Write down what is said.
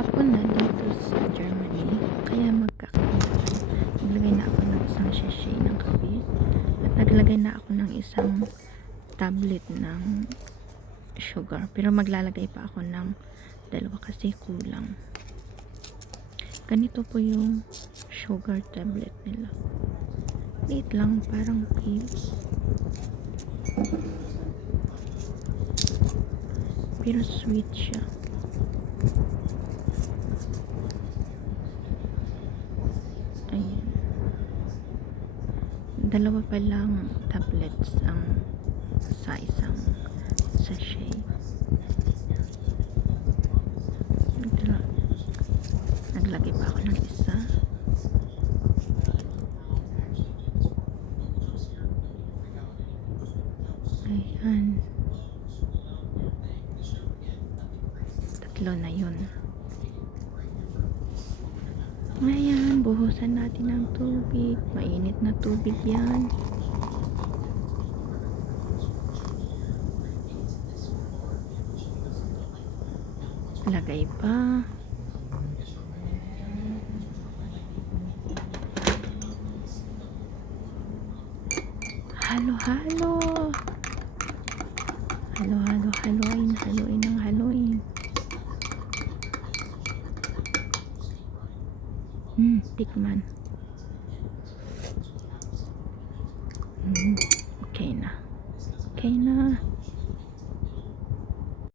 Hapon na dito sa Germany, kaya magkakape. Naglagay na ako ng isang sachet ng kape at naglagay na ako ng isang tablet ng sugar. Pero maglalagay pa ako ng dalawa kasi kulang. Ganito po yung sugar tablet nila. Liit lang, parang pills. Pero sweet siya. Ayan. Dalawa pa lang tablets ang sa isang sachet. Naglagay pa ako ng isa. Ayan. Tatlo na yun. Ayan, buhusan natin ng tubig. Mainit na tubig yan. Lagay pa. Halo-halo. Halo-halo, haluin, haluin ng haluin. Tikman. Okay na. Okay na.